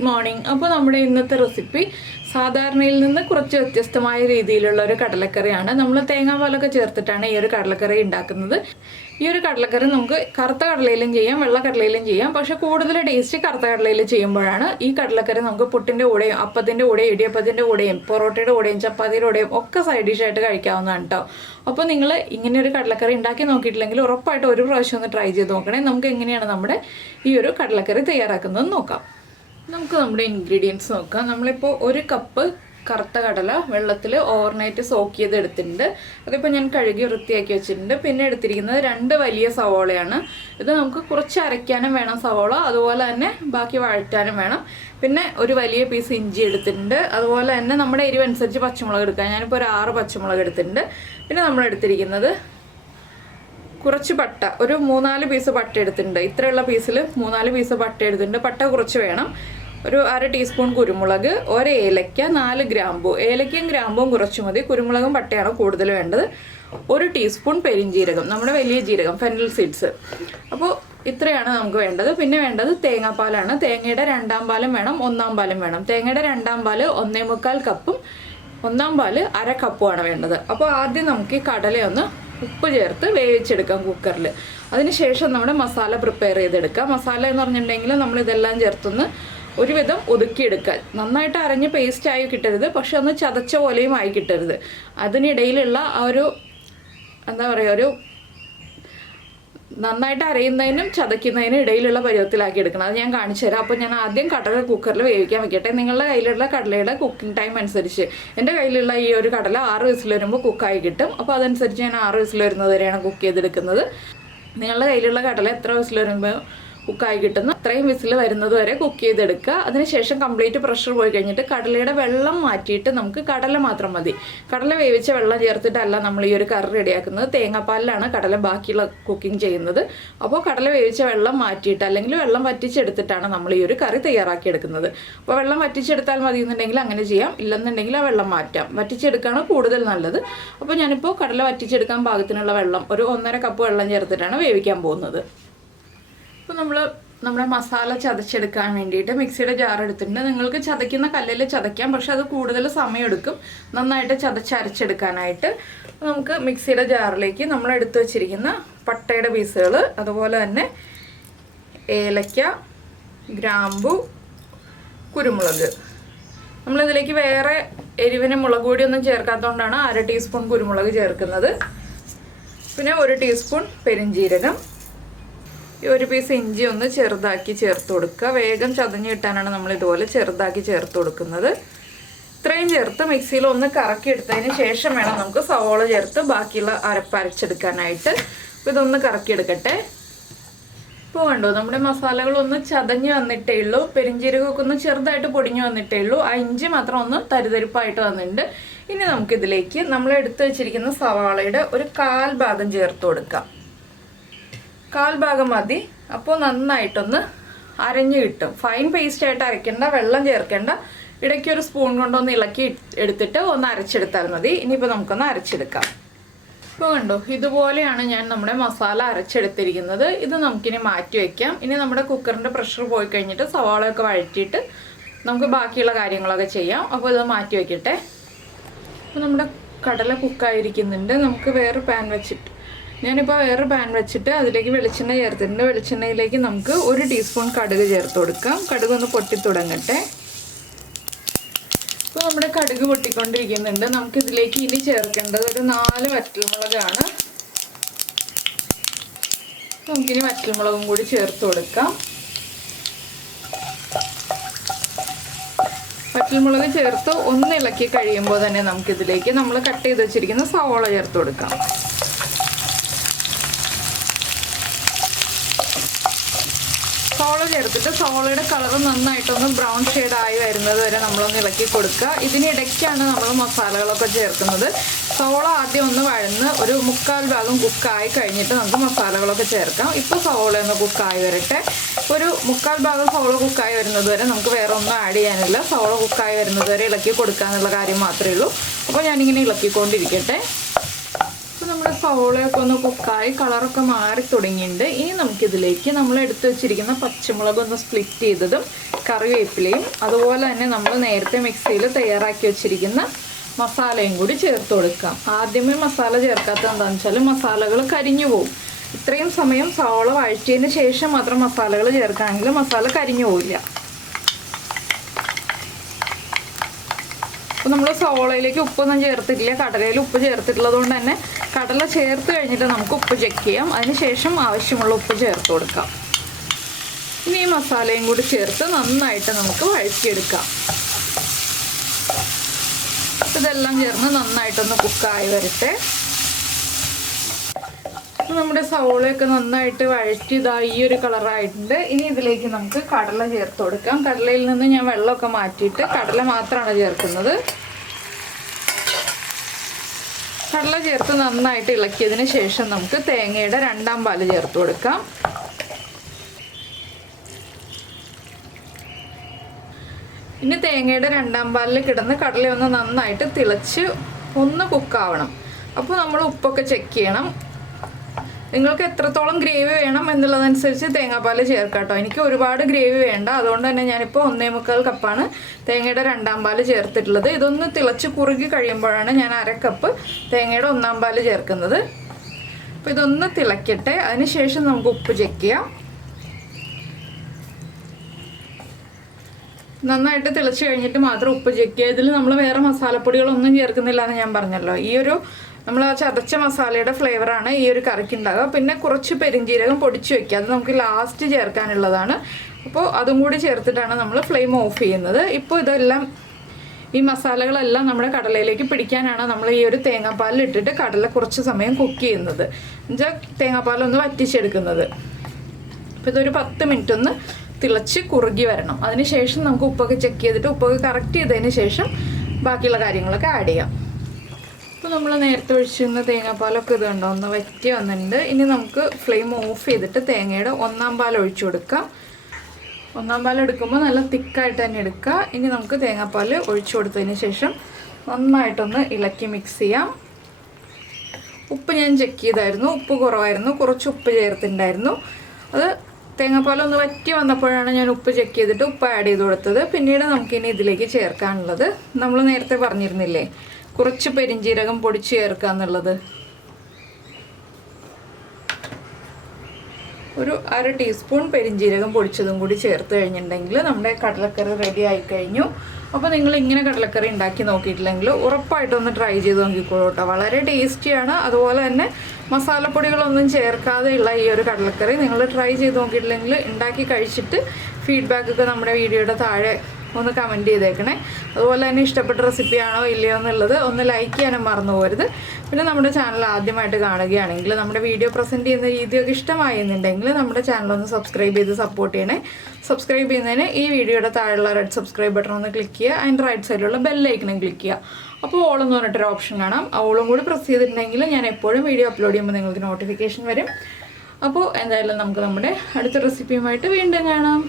Good morning. അപ്പോൾ നമ്മുടെ ഇന്നത്തെ റെസിപ്പി സാധാരണയിൽ നിന്ന് കുറച്ച് വ്യത്യസ്തമായ രീതിയിലുള്ള ഒരു കടലക്കറിയാണ്. നമ്മൾ തേങ്ങാപ്പാലൊക്കെ ചേർത്തിട്ടാണ് ഈ ഒരു കടലക്കറി ഉണ്ടാക്കുന്നത്. ഈ ഒരു കടലക്കറി നമുക്ക് കറുത്ത കടലയിലും ചെയ്യാം, വെള്ള കടലയിലും ചെയ്യാം. പക്ഷെ കൂടുതൽ ടേസ്റ്റ് കറുത്ത കടലയിൽ ചെയ്യുമ്പോഴാണ്. ഈ കടലക്കറി നമുക്ക് പുട്ടിൻ്റെ കൂടെയും അപ്പത്തിൻ്റെ കൂടെയും ഇടിയപ്പത്തിൻ്റെ കൂടെയും പൊറോട്ടയുടെ കൂടെയും ചപ്പാത്തിയുടെ കൂടെയും ഒക്കെ സൈഡ് ഡിഷായിട്ട് കഴിക്കാവുന്നതാണ് കേട്ടോ. അപ്പോൾ നിങ്ങൾ ഇങ്ങനെ ഒരു കടലക്കറി ഉണ്ടാക്കി നോക്കിയിട്ടില്ലെങ്കിൽ ഉറപ്പായിട്ട് ഒരു പ്രാവശ്യം ഒന്ന് ട്രൈ ചെയ്ത് നോക്കണേ. നമുക്ക് എങ്ങനെയാണ് നമ്മുടെ ഈ ഒരു കടലക്കറി തയ്യാറാക്കുന്നത് നോക്കാം. നമുക്ക് നമ്മുടെ ഇൻഗ്രീഡിയൻസ് നോക്കാം. നമ്മളിപ്പോൾ 1 കപ്പ് കറുത്ത കടല വെള്ളത്തിൽ ഓവർനൈറ്റ് സോക്ക് ചെയ്ത് എടുത്തിട്ടുണ്ട്. അതിപ്പോൾ ഞാൻ കഴുകി വൃത്തിയാക്കി വെച്ചിട്ടുണ്ട്. പിന്നെ എടുത്തിരിക്കുന്നത് 2 വലിയ സവോളയാണ്. ഇത് നമുക്ക് കുറച്ച് അരയ്ക്കാനും വേണം സവോള, അതുപോലെ തന്നെ ബാക്കി വഴറ്റാനും വേണം. പിന്നെ ഒരു വലിയ പീസ് ഇഞ്ചി എടുത്തിട്ടുണ്ട്. അതുപോലെ തന്നെ നമ്മുടെ എരിവനുസരിച്ച് പച്ചമുളക് എടുക്കാം. ഞാനിപ്പോൾ ഒരു 6 പച്ചമുളക് എടുത്തിട്ടുണ്ട്. പിന്നെ നമ്മൾ എടുത്തിരിക്കുന്നത് കുറച്ച് പട്ട, ഒരു 3-4 പീസ് പട്ട എടുത്തിട്ടുണ്ട്. ഇത്രയുള്ള പീസിൽ 3-4 പീസ് പട്ട എടുത്തിട്ടുണ്ട്. പട്ട കുറച്ച് വേണം. ഒരു 1/2 ടീസ്പൂൺ കുരുമുളക്, 1 ഏലക്ക, 4 ഗ്രാമ്പൂ. ഏലക്കയും ഗ്രാമ്പും കുറച്ച് മതി, കുരുമുളകും പട്ടയാണ് കൂടുതൽ വേണ്ടത്. 1 ടീസ്പൂൺ പെരിഞ്ജീരകം, നമ്മുടെ വലിയ ജീരകം, ഫെനൽ സീഡ്സ്. അപ്പോൾ ഇത്രയാണ് നമുക്ക് വേണ്ടത്. പിന്നെ വേണ്ടത് തേങ്ങാപ്പാലാണ്. തേങ്ങയുടെ 2-ാം പാലും വേണം, 1-ാം പാലും വേണം. തേങ്ങയുടെ 2-ാം പാല് 1.25 കപ്പും 1-ാം പാല് 1/2 കപ്പുമാണ് വേണ്ടത്. അപ്പോൾ ആദ്യം നമുക്ക് ഈ കടലയൊന്ന് ഉപ്പ് ചേർത്ത് വേവിച്ചെടുക്കാം കുക്കറിൽ. അതിനുശേഷം നമ്മുടെ മസാല പ്രിപ്പയർ ചെയ്തെടുക്കാം. മസാല എന്ന് പറഞ്ഞിട്ടുണ്ടെങ്കിൽ നമ്മളിതെല്ലാം ചേർത്തൊന്ന് ഒരുവിധം ഒതുക്കിയെടുക്കാൻ. നന്നായിട്ട് അരഞ്ഞ് പേസ്റ്റായി കിട്ടരുത്, പക്ഷെ ഒന്ന് ചതച്ച പോലെയും ആയി കിട്ടരുത്. അതിനിടയിലുള്ള ആ ഒരു എന്താ പറയുക, ഒരു നന്നായിട്ട് അരയുന്നതിനും ചതയ്ക്കുന്നതിനും ഇടയിലുള്ള പരുവത്തിലാക്കി എടുക്കണം. അത് ഞാൻ കാണിച്ചു തരാം. അപ്പോൾ ഞാൻ ആദ്യം കടല കുക്കറിൽ വേവിക്കാൻ വെക്കട്ടെ. നിങ്ങളുടെ കയ്യിലുള്ള കടലയുടെ കുക്കിംഗ് ടൈം അനുസരിച്ച്, എൻ്റെ കയ്യിലുള്ള ഈ ഒരു കടല 6 വിസിൽ വരുമ്പോൾ കുക്കായി കിട്ടും. അപ്പോൾ അതനുസരിച്ച് ഞാൻ 6 വിസിൽ വരുന്നത് വരെയാണ് കുക്ക് ചെയ്തെടുക്കുന്നത്. നിങ്ങളുടെ കയ്യിലുള്ള കടല എത്ര വിസിൽ വരുമ്പോൾ കുക്കായി കിട്ടുന്നു അത്രയും വിസിൽ വരുന്നത് വരെ കുക്ക് ചെയ്തെടുക്കുക. അതിനുശേഷം കംപ്ലീറ്റ് പ്രഷർ പോയി കഴിഞ്ഞിട്ട് കടലയുടെ വെള്ളം മാറ്റിയിട്ട് നമുക്ക് കടല മാത്രം മതി. കടല വേവിച്ച വെള്ളം ചേർത്തിട്ടല്ല നമ്മൾ ഈ ഒരു കറി റെഡിയാക്കുന്നത്. തേങ്ങാപ്പാലിലാണ് കടല ബാക്കിയുള്ള കുക്കിംഗ് ചെയ്യുന്നത്. അപ്പോൾ കടല വേവിച്ച വെള്ളം മാറ്റിയിട്ട് അല്ലെങ്കിൽ വെള്ളം വറ്റിച്ചെടുത്തിട്ടാണ് നമ്മൾ ഈ ഒരു കറി തയ്യാറാക്കിയെടുക്കുന്നത്. അപ്പോൾ വെള്ളം വറ്റിച്ചെടുത്താൽ മതി എന്നുണ്ടെങ്കിൽ അങ്ങനെ ചെയ്യാം, ഇല്ലെന്നുണ്ടെങ്കിൽ ആ വെള്ളം മാറ്റാം. വറ്റിച്ചെടുക്കുകയാണ് കൂടുതൽ നല്ലത്. അപ്പോൾ ഞാനിപ്പോൾ കടല വറ്റിച്ചെടുക്കാൻ പാകത്തിനുള്ള വെള്ളം, ഒരു 1.5 കപ്പ് വെള്ളം ചേർത്തിട്ടാണ് വേവിക്കാൻ പോകുന്നത്. അപ്പോൾ നമ്മുടെ മസാല ചതച്ചെടുക്കാൻ വേണ്ടിയിട്ട് മിക്സിയുടെ ജാർ എടുത്തിട്ടുണ്ട്. നിങ്ങൾക്ക് ചതയ്ക്കുന്ന കല്ലിൽ ചതയ്ക്കാം, പക്ഷെ അത് കൂടുതൽ സമയമെടുക്കും നന്നായിട്ട് ചതച്ചരച്ചെടുക്കാനായിട്ട്. നമുക്ക് മിക്സിയുടെ ജാറിലേക്ക് നമ്മൾ എടുത്തു വച്ചിരിക്കുന്ന പട്ടയുടെ പീസുകൾ, അതുപോലെ തന്നെ ഏലക്ക, ഗ്രാമ്പു, കുരുമുളക്. നമ്മളിതിലേക്ക് വേറെ എരിവിന് മുളക് പൊടിയൊന്നും ചേർക്കാത്തതുകൊണ്ടാണ് 1/2 ടീസ്പൂൺ കുരുമുളക് ചേർക്കുന്നത്. പിന്നെ 1 ടീസ്പൂൺ പെരിഞ്ജീരകം, ഈ 1 പീസ് ഇഞ്ചി ഒന്ന് ചെറുതാക്കി ചേർത്ത് കൊടുക്കുക. വേഗം ചതഞ്ഞ് കിട്ടാനാണ് നമ്മൾ ഇതുപോലെ ചെറുതാക്കി ചേർത്ത് കൊടുക്കുന്നത്. ഇത്രയും ചേർത്ത് മിക്സിയിൽ ഒന്ന് കറക്കി എടുത്തതിന് ശേഷം വേണം നമുക്ക് സവോള ചേർത്ത് ബാക്കിയുള്ള അരപ്പ് അരച്ചെടുക്കാനായിട്ട്. അപ്പോൾ ഇതൊന്ന് കറക്കിയെടുക്കട്ടെ. ഇപ്പോൾ കണ്ടോ, നമ്മുടെ മസാലകളൊന്ന് ചതഞ്ഞ് വന്നിട്ടേ ഉള്ളൂ. പെരിഞ്ജീരകമൊക്കെ ഒന്ന് ചെറുതായിട്ട് പൊടിഞ്ഞ് വന്നിട്ടേ ഉള്ളൂ. ആ ഇഞ്ചി മാത്രം ഒന്ന് തരിതരിപ്പായിട്ട് വന്നിട്ടുണ്ട്. ഇനി നമുക്കിതിലേക്ക് നമ്മൾ എടുത്തു വെച്ചിരിക്കുന്ന സവാളയുടെ ഒരു 1/4 ഭാഗം ചേർത്ത് കൊടുക്കാം. 1/4 ഭാഗം മതി. അപ്പോൾ നന്നായിട്ടൊന്ന് അരഞ്ഞ് കിട്ടും. ഫൈൻ പേസ്റ്റായിട്ട് അരയ്ക്കേണ്ട, വെള്ളം ചേർക്കേണ്ട. ഇടയ്ക്ക് ഒരു സ്പൂൺ കൊണ്ടൊന്ന് ഇളക്കി എടുത്തിട്ട് ഒന്ന് അരച്ചെടുത്താൽ മതി. ഇനിയിപ്പോൾ നമുക്കൊന്ന് അരച്ചെടുക്കാം. ഇപ്പോൾ കണ്ടോ, ഇതുപോലെയാണ് ഞാൻ നമ്മുടെ മസാല അരച്ചെടുത്തിരിക്കുന്നത്. ഇത് നമുക്കിനി മാറ്റി വയ്ക്കാം. ഇനി നമ്മുടെ കുക്കറിൻ്റെ പ്രഷർ പോയി കഴിഞ്ഞിട്ട് സവാളയൊക്കെ വഴറ്റിയിട്ട് നമുക്ക് ബാക്കിയുള്ള കാര്യങ്ങളൊക്കെ ചെയ്യാം. അപ്പോൾ ഇത് മാറ്റി വയ്ക്കട്ടെ. അപ്പോൾ നമ്മുടെ കടല കുക്കായിരിക്കുന്നുണ്ട്. നമുക്ക് വേറെ പാൻ വെച്ചിട്ട്, ഞാനിപ്പോൾ വേറെ പാൻ വെച്ചിട്ട് അതിലേക്ക് വെളിച്ചെണ്ണ ചേർത്തിട്ടുണ്ട്. വെളിച്ചെണ്ണയിലേക്ക് നമുക്ക് 1 ടീസ്പൂൺ കടുക് ചേർത്ത് കൊടുക്കാം. കടുക് ഒന്ന് പൊട്ടി തുടങ്ങട്ടെ. ഇപ്പോൾ നമ്മുടെ കടുക് പൊട്ടിക്കൊണ്ടിരിക്കുന്നുണ്ട്. നമുക്കിതിലേക്ക് ഇനി ചേർക്കേണ്ടത് ഒരു 4 വറ്റൽമുളകാണ്. നമുക്കിനി വറ്റൽമുളകും കൂടി ചേർത്ത് കൊടുക്കാം. വറ്റൽമുളക് ചേർത്ത് ഒന്ന് ഇളക്കി കഴിയുമ്പോൾ തന്നെ നമുക്കിതിലേക്ക് നമ്മൾ കട്ട് ചെയ്ത് വെച്ചിരിക്കുന്ന സവോള ചേർത്ത് കൊടുക്കാം. സവോള ചേർത്തിട്ട് സവോളയുടെ കളർ നന്നായിട്ടൊന്ന് ബ്രൗൺ ഷെയ്ഡായി വരുന്നത് വരെ നമ്മളൊന്ന് ഇളക്കി കൊടുക്കുക. ഇതിനിടയ്ക്കാണ് നമ്മൾ മസാലകളൊക്കെ ചേർക്കുന്നത്. സവോള ആദ്യം ഒന്ന് വഴന്ന് ഒരു 1/4 ഭാഗം കുക്കായി കഴിഞ്ഞിട്ട് നമുക്ക് മസാലകളൊക്കെ ചേർക്കാം. ഇപ്പോൾ സവോള ഒന്ന് കുക്കായി വരട്ടെ. ഒരു 1/4 ഭാഗം സവോള കുക്കായി വരുന്നത് വരെ നമുക്ക് വേറെ ഒന്നും ആഡ് ചെയ്യാനില്ല. സവോള കുക്കായി വരുന്നത് വരെ ഇളക്കി കൊടുക്കുക എന്നുള്ള കാര്യം മാത്രമേ ഉള്ളൂ. അപ്പോൾ ഞാനിങ്ങനെ ഇളക്കിക്കൊണ്ടിരിക്കട്ടെ. അപ്പോൾ നമ്മുടെ സവോളയൊക്കെ ഒന്ന് കുക്കായി കളറൊക്കെ മാറി തുടങ്ങിയിട്ടുണ്ട്. ഇനി നമുക്കിതിലേക്ക് നമ്മൾ എടുത്തു വെച്ചിരിക്കുന്ന പച്ചമുളക് ഒന്ന് സ്പ്ലിറ്റ് ചെയ്തതും കറിവേപ്പിലയും അതുപോലെ തന്നെ നമ്മൾ നേരത്തെ മിക്സിയിൽ തയ്യാറാക്കി വെച്ചിരിക്കുന്ന മസാലയും കൂടി ചേർത്ത് കൊടുക്കാം. ആദ്യമേ മസാല ചേർക്കാത്തത് എന്താണെന്ന് വെച്ചാൽ മസാലകൾ കരിഞ്ഞു പോകും. ഇത്രയും സമയം സവോള വഴറ്റിയതിന് ശേഷം മാത്രം മസാലകൾ ചേർക്കുകയാണെങ്കിൽ മസാല കരിഞ്ഞു പോവില്ല. അപ്പോൾ നമ്മൾ സവോളയിലേക്ക് ഉപ്പൊന്നും ചേർത്തിട്ടില്ല, കടലയിൽ ഉപ്പ് ചേർത്തിട്ടുള്ളത് കൊണ്ട് തന്നെ കടല ചേർത്ത് കഴിഞ്ഞിട്ട് നമുക്ക് ഉപ്പ് ചെക്ക് ചെയ്യാം. അതിന് ശേഷം ആവശ്യമുള്ള ഉപ്പ് ചേർത്ത് കൊടുക്കാം. ഇനി ഈ മസാലയും കൂടി ചേർത്ത് നന്നായിട്ട് നമുക്ക് വഴറ്റിയെടുക്കാം. ഇതെല്ലാം ചേർന്ന് നന്നായിട്ടൊന്ന് കുക്കായി വരട്ടെ. നമ്മുടെ സവോളയൊക്കെ നന്നായിട്ട് വഴറ്റി ഈ ഒരു കളറായിട്ടുണ്ട്. ഇനി ഇതിലേക്ക് നമുക്ക് കടല ചേർത്ത് കൊടുക്കാം. കടലയിൽ നിന്ന് ഞാൻ വെള്ളമൊക്കെ മാറ്റിയിട്ട് കടല മാത്രമാണ് ചേർക്കുന്നത്. കടല ചേർത്ത് നന്നായിട്ട് ഇളക്കിയതിന് ശേഷം നമുക്ക് തേങ്ങയുടെ 2ാം പാല് ചേർത്ത് കൊടുക്കാം. ഇനി തേങ്ങയുടെ 2ാം പാലിൽ കിടന്ന് കടലയൊന്ന് നന്നായിട്ട് തിളച്ച് ഒന്ന് കുക്കാവണം. അപ്പോൾ നമ്മൾ ഉപ്പൊക്കെ ചെക്ക് ചെയ്യണം. നിങ്ങൾക്ക് എത്രത്തോളം ഗ്രേവി വേണം എന്നുള്ളതനുസരിച്ച് തേങ്ങാപ്പാൽ ചേർക്കാം കേട്ടോ. എനിക്ക് ഒരുപാട് ഗ്രേവി വേണ്ട, അതുകൊണ്ട് തന്നെ ഞാനിപ്പോൾ 1.25 കപ്പാണ് തേങ്ങയുടെ 2ാം പാല് ചേർത്തിട്ടുള്ളത്. ഇതൊന്ന് തിളച്ച് കുറുകി കഴിയുമ്പോഴാണ് ഞാൻ 1/2 കപ്പ് തേങ്ങയുടെ 1ാം പാല് ചേർക്കുന്നത്. അപ്പോൾ ഇതൊന്ന് തിളയ്ക്കട്ടെ. അതിനുശേഷം നമുക്ക് ഉപ്പ് ചെക്ക് ചെയ്യാം. നന്നായിട്ട് തിളച്ച് കഴിഞ്ഞിട്ട് മാത്രം ഉപ്പ് ചെക്ക് ചെയ്യുക. ഇതിൽ നമ്മൾ വേറെ മസാലപ്പൊടികളൊന്നും ചേർക്കുന്നില്ല എന്ന് ഞാൻ പറഞ്ഞല്ലോ. ഈ ഒരു നമ്മൾ ആ ചതച്ച മസാലയുടെ ഫ്ലേവറാണ് ഈ ഒരു കറിക്ക് ഉണ്ടാകുക. പിന്നെ കുറച്ച് പെരിഞ്ജീരകം പൊടിച്ച് വെക്കുക, അത് നമുക്ക് ലാസ്റ്റ് ചേർക്കാനുള്ളതാണ്. അപ്പോൾ അതും കൂടി ചേർത്തിട്ടാണ് നമ്മൾ ഫ്ലെയിം ഓഫ് ചെയ്യുന്നത്. ഇപ്പോൾ ഇതെല്ലാം ഈ മസാലകളെല്ലാം നമ്മുടെ കടലയിലേക്ക് പിടിക്കാനാണ് നമ്മൾ ഈ ഒരു തേങ്ങാപ്പാലിൽ ഇട്ടിട്ട് കടല കുറച്ച് സമയം കുക്ക് ചെയ്യുന്നത്, എന്നുവെച്ചാൽ തേങ്ങാപ്പാലൊന്ന് വറ്റിച്ചെടുക്കുന്നത്. അപ്പോൾ ഇതൊരു 10 മിനിറ്റ് ഒന്ന് തിളച്ച് കുറുകി വരണം. അതിന് ശേഷം നമുക്ക് ഉപ്പൊക്കെ ചെക്ക് ചെയ്തിട്ട് ഉപ്പൊക്കെ കറക്റ്റ് ചെയ്തതിന് ശേഷം ബാക്കിയുള്ള കാര്യങ്ങളൊക്കെ ആഡ് ചെയ്യാം. അപ്പോൾ നമ്മൾ നേരത്തെ ഒഴിച്ചിരുന്ന തേങ്ങാപ്പാലൊക്കെ ഇത് കണ്ടോ ഒന്ന് വറ്റി വന്നിട്ടുണ്ട്. ഇനി നമുക്ക് ഫ്ലെയിം ഓഫ് ചെയ്തിട്ട് തേങ്ങയുടെ 1ാം പാൽ ഒഴിച്ചു കൊടുക്കാം. 1ാം പാൽ എടുക്കുമ്പോൾ നല്ല തിക്കായിട്ട് തന്നെ എടുക്കുക. ഇനി നമുക്ക് തേങ്ങാപ്പാൽ ഒഴിച്ചു കൊടുത്തതിന് ശേഷം നന്നായിട്ടൊന്ന് ഇളക്കി മിക്സ് ചെയ്യാം. ഉപ്പ് ഞാൻ ചെക്ക് ചെയ്തായിരുന്നു, ഉപ്പ് കുറവായിരുന്നു, കുറച്ച് ഉപ്പ് ചേർത്തിട്ടുണ്ടായിരുന്നു. അത് തേങ്ങാപ്പാലൊന്ന് വറ്റി വന്നപ്പോഴാണ് ഞാൻ ഉപ്പ് ചെക്ക് ചെയ്തിട്ട് ഉപ്പ് ആഡ് ചെയ്ത് കൊടുത്തത്. പിന്നീട് നമുക്കിനി ഇതിലേക്ക് ചേർക്കാനുള്ളത് നമ്മൾ നേരത്തെ പറഞ്ഞിരുന്നില്ലേ, കുറച്ച് പെരിഞ്ജീരകം പൊടിച്ച് ചേർക്കുക എന്നുള്ളത്. ഒരു 1/2 ടീസ്പൂൺ പെരിഞ്ജീരകം പൊടിച്ചതും കൂടി ചേർത്ത് കഴിഞ്ഞിട്ടുണ്ടെങ്കിൽ നമ്മുടെ കടലക്കറി റെഡി ആയി കഴിഞ്ഞു. അപ്പോൾ നിങ്ങൾ ഇങ്ങനെ കടലക്കറി ഉണ്ടാക്കി നോക്കിയിട്ടില്ലെങ്കിൽ ഉറപ്പായിട്ടൊന്ന് ട്രൈ ചെയ്ത് നോക്കിക്കോളൂ കേട്ടോ. വളരെ ടേസ്റ്റിയാണ്. അതുപോലെ തന്നെ മസാലപ്പൊടികളൊന്നും ചേർക്കാതെയുള്ള ഈ ഒരു കടലക്കറി നിങ്ങൾ ട്രൈ ചെയ്ത് നോക്കിയിട്ടില്ലെങ്കിൽ ഉണ്ടാക്കി കഴിച്ചിട്ട് ഫീഡ്ബാക്കൊക്കെ നമ്മുടെ വീഡിയോയുടെ താഴെ ഒന്ന് കമൻറ്റ് ചെയ്തേക്കണേ. അതുപോലെ തന്നെ ഇഷ്ടപ്പെട്ട റെസിപ്പിയാണോ ഇല്ലയോ എന്നുള്ളത് ഒന്ന് ലൈക്ക് ചെയ്യാനും മറന്നു പോകരുത്. പിന്നെ നമ്മുടെ ചാനൽ ആദ്യമായിട്ട് കാണുകയാണെങ്കിൽ നമ്മുടെ വീഡിയോ പ്രസൻറ്റ് ചെയ്യുന്ന രീതിയൊക്കെ ഇഷ്ടമായിരുന്നുണ്ടെങ്കിൽ നമ്മുടെ ചാനലൊന്ന് സബ്സ്ക്രൈബ് ചെയ്ത് സപ്പോർട്ട് ചെയ്യണേ. സബ്സ്ക്രൈബ് ചെയ്യുന്നതിന് ഈ വീഡിയോയുടെ താഴെയുള്ള റെഡ് സബ്സ്ക്രൈബ് ബട്ടൺ ഒന്ന് ക്ലിക്ക് ചെയ്യുക. അതിൻ്റെ റൈറ്റ് സൈഡിലുള്ള ബെല്ലൈക്കണും ക്ലിക്ക് ചെയ്യുക. അപ്പോൾ ഓളെന്ന് പറഞ്ഞിട്ടൊരു ഓപ്ഷൻ കാണാം. ഓളും കൂടി പ്രസ് ചെയ്തിട്ടുണ്ടെങ്കിൽ ഞാൻ എപ്പോഴും വീഡിയോ അപ്ലോഡ് ചെയ്യുമ്പോൾ നിങ്ങൾക്ക് നോട്ടിഫിക്കേഷൻ വരും. അപ്പോൾ എന്തായാലും നമുക്ക് നമ്മുടെ അടുത്ത റെസിപ്പിയുമായിട്ട് വീണ്ടും കാണാം.